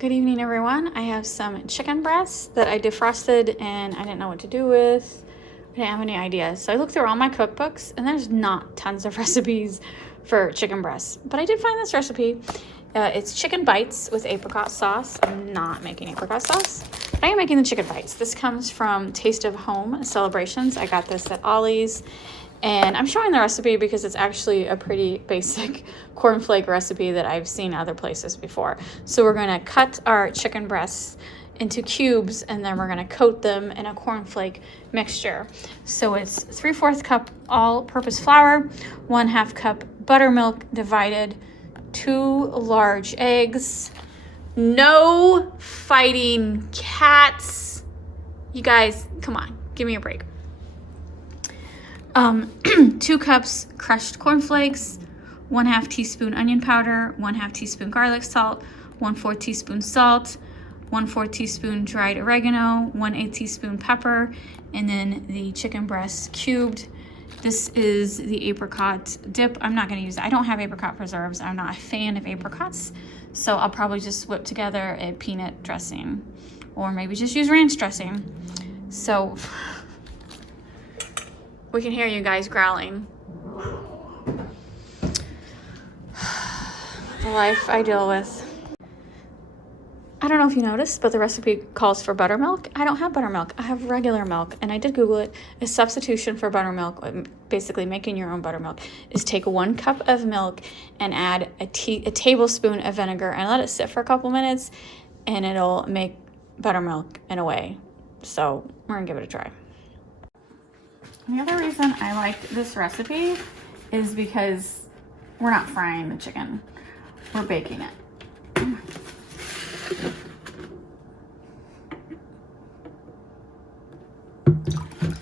Good evening, everyone. I have some chicken breasts that I defrosted and I didn't know what to do with. I didn't have any ideas. So I looked through all my cookbooks and there's not tons of recipes for chicken breasts. But I did find this recipe. It's chicken bites with apricot sauce. I'm not making apricot sauce, but I am making the chicken bites. This comes from Taste of Home Celebrations. I got this at Ollie's. And I'm showing the recipe because it's actually a pretty basic cornflake recipe that I've seen other places before. So we're gonna cut our chicken breasts into cubes and then we're gonna coat them in a cornflake mixture. So it's 3/4 cup all-purpose flour, 1/2 cup buttermilk divided, 2 large eggs. No fighting cats. You guys, come on, give me a break. 2 cups crushed cornflakes, 1/2 teaspoon onion powder, 1/2 teaspoon garlic salt, 1/4 teaspoon salt, 1/4 teaspoon dried oregano, 1/8 teaspoon pepper, and then the chicken breasts cubed. This is the apricot dip. I'm not going to use it. I don't have apricot preserves. I'm not a fan of apricots, so I'll probably just whip together a peanut dressing or maybe just use ranch dressing. So we can hear you guys growling. The life I deal with. I don't know if you noticed, but the recipe calls for buttermilk. I don't have buttermilk. I have regular milk, and I did Google it. A substitution for buttermilk, basically making your own buttermilk, is take 1 cup of milk and add a tablespoon of vinegar and let it sit for a couple minutes, and it'll make buttermilk in a way. So we're gonna give it a try. The other reason I like this recipe is because we're not frying the chicken, we're baking it.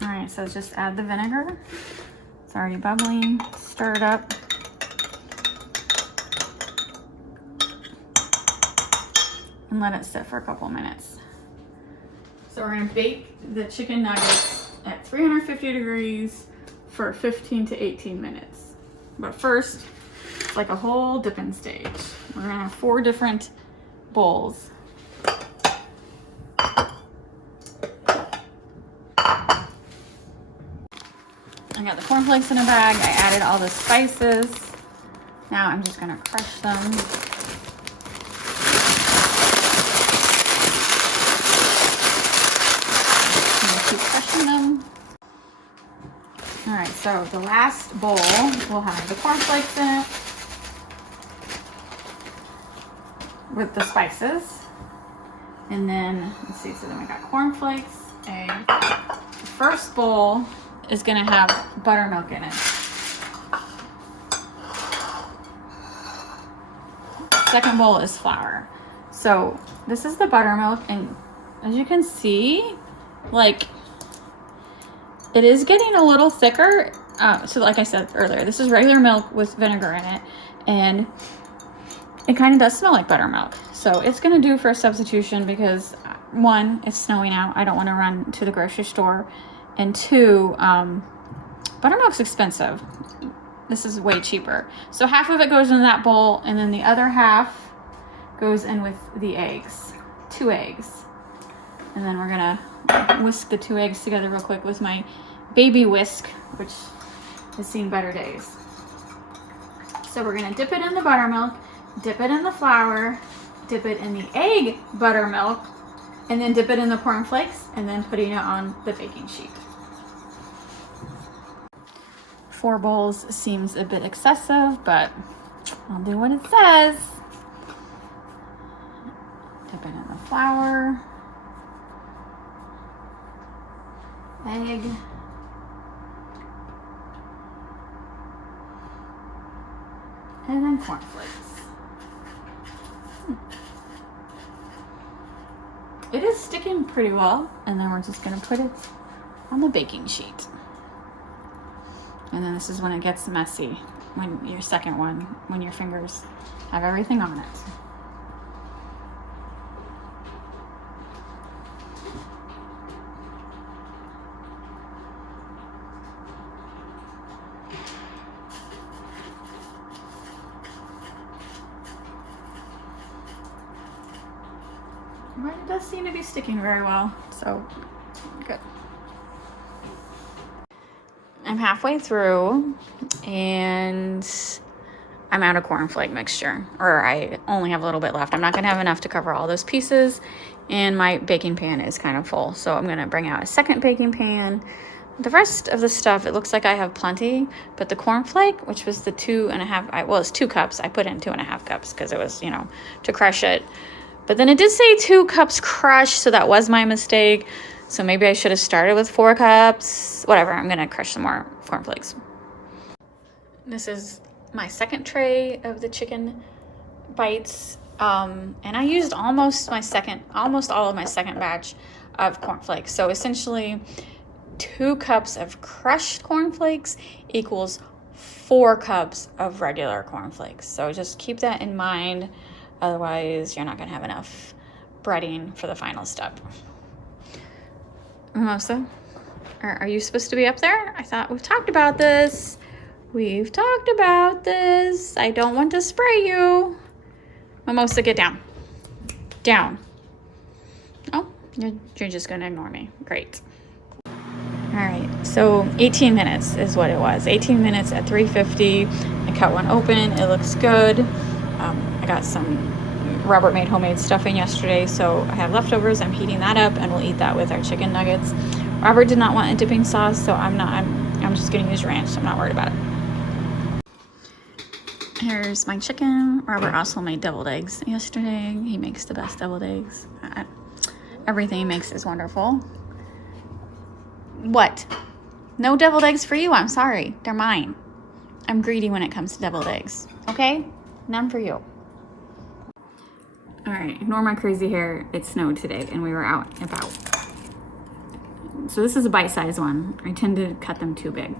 All right, so just add the vinegar. It's already bubbling, stir it up. And let it sit for a couple minutes. So we're gonna bake the chicken nuggets at 350 degrees for 15 to 18 minutes. But first, it's like a whole dipping stage. We're gonna have 4 different bowls. I got the cornflakes in a bag. I added all the spices. Now I'm just gonna crush them. Keep crushing them. All right, so the last bowl will have the cornflakes in it with the spices. And then, let's see, so then we got cornflakes, egg. The first bowl is gonna have buttermilk in it. Second bowl is flour. So this is the buttermilk, and as you can see, like, it is getting a little thicker. So like I said earlier, this is regular milk with vinegar in it, and it kind of does smell like buttermilk. So it's gonna do for a substitution because 1, it's snowing out. I don't wanna run to the grocery store. And 2, buttermilk's expensive. This is way cheaper. So half of it goes into that bowl, and then the other half goes in with the eggs, 2 eggs. And then we're gonna whisk the 2 eggs together real quick with my baby whisk, which has seen better days. So we're gonna dip it in the buttermilk, dip it in the flour, dip it in the egg buttermilk, and then dip it in the cornflakes, and then putting it on the baking sheet. 4 bowls seems a bit excessive, but I'll do what it says. Dip it in the flour, egg, and then cornflakes. It is sticking pretty well, and then we're just gonna put it on the baking sheet. And then this is when it gets messy, when your second one, when your fingers have everything on it. But it does seem to be sticking very well, so good. I'm halfway through and I'm out of cornflake mixture, or I only have a little bit left. I'm not gonna have enough to cover all those pieces, and my baking pan is kind of full, so I'm gonna bring out a second baking pan. The rest of the stuff, it looks like I have plenty, but the cornflake, which was the 2.5, well, it's 2 cups. I put in 2.5 cups because it was, you know, to crush it. But then it did say 2 cups crushed, so that was my mistake. So maybe I should have started with 4 cups. Whatever, I'm gonna crush some more cornflakes. This is my second tray of the chicken bites. And I used almost all of my second batch of cornflakes. So essentially 2 cups of crushed cornflakes equals 4 cups of regular cornflakes. So just keep that in mind. Otherwise, you're not going to have enough breading for the final step. Mimosa, are you supposed to be up there? I thought we've talked about this. We've talked about this. I don't want to spray you. Mimosa, get down. Down. Oh, you're just going to ignore me. Great. All right, so 18 minutes is what it was. 18 minutes at 350. I cut one open. It looks good. I got some Robert made homemade stuffing yesterday, so I have leftovers. I'm heating that up, and we'll eat that with our chicken nuggets. Robert did not want a dipping sauce, so I'm just gonna use ranch. So I'm not worried about it. Here's my chicken. Robert also made deviled eggs yesterday. He makes the best deviled eggs. Everything he makes is wonderful. What? No deviled eggs for you? I'm sorry. They're mine. I'm greedy when it comes to deviled eggs. Okay? None for you. All right, ignore my crazy hair. It snowed today and we were out and about. So this is a bite-sized one. I tend to cut them too big.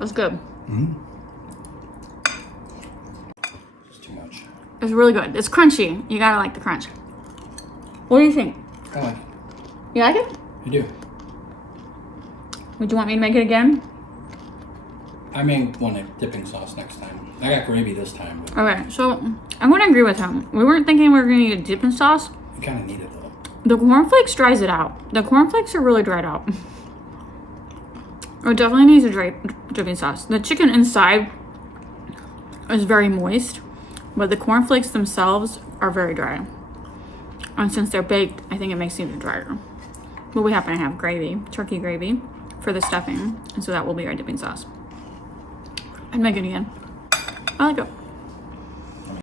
That's good. Mm-hmm. It's too much. It's really good. It's crunchy. You gotta like the crunch. What do you think? I like it. You like it? I do. Would you want me to make it again? I may want a dipping sauce next time. I got gravy this time. But Okay, so I'm gonna agree with him. We weren't thinking we were gonna need a dipping sauce. you kind of need it though. The cornflakes dries it out. The cornflakes are really dried out. It definitely needs a dipping sauce. The chicken inside is very moist, but the cornflakes themselves are very dry. And since they're baked, I think it makes it even drier. But we happen to have gravy, turkey gravy, for the stuffing, and so that will be our dipping sauce. I'd make it again. I like it.